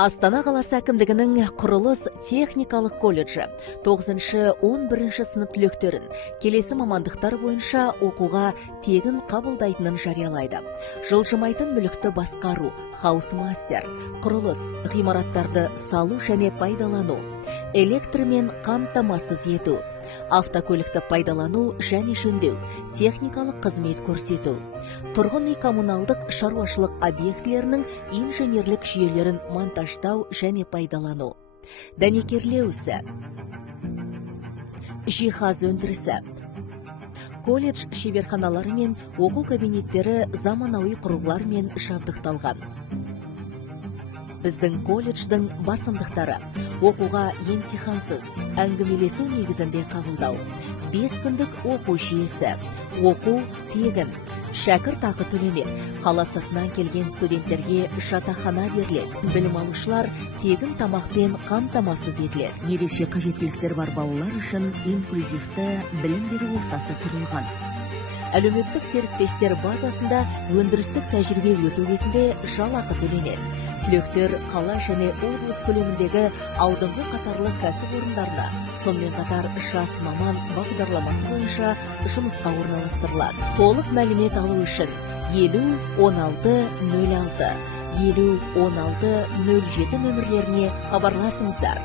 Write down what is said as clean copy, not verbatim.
Астана қаласы әкімдігінің құрылыс техникалық колледжі 9-11 сынып түлектерін келесі мамандықтар бойынша оқуға тегін қабылдайтынын жариялайды. Жылжымайтын мүлікті басқару, хаусмастер, құрылыс, ғимараттарды салу және пайдалану, электрмен қамтамасыз ету, автокөлікті пайдалану және жөндеу, техникалық қызмет көрсету, тұрғын үй коммуналдық шаруашылық объектілерінің инженерлік жүйелерін монтаждау және пайдалану, дәнекерлеу ісі, жиһаз өндірісі. Колледж шеберханалары мен оқу кабинеттері заманауи құрылғылармен жабдықталған. Біздің колледждің басымдықтары: оқуға емтихансыз, әңгімелесу негізінде қабылдау, 5 күндік оқу жүйесі, оқу тегін, шәкірт ақы төленеді, қала сыртынан келген студенттерге жатақхана беріледі, білім алушылар тегін тамақпен қамтамасыз етіледі. Ерекше қажеттіліктер бар балалар үшін инклюзивті білім беру ортасы құрылған. Әлеуметтік серіктестер базасында өндірістік тәжірибе өту кезінде жалақы төленеді. Түлектер қала және облыс көлеміндегі алдыңғы қатарлы кәсіпорындарына, сонымен қатар жас маман бағдарламасы бойынша жұмысқа орналастырылады. Толық мәлімет алу үшін 50 16 06 50 16 07 нөмірлеріне хабарласыңыздар.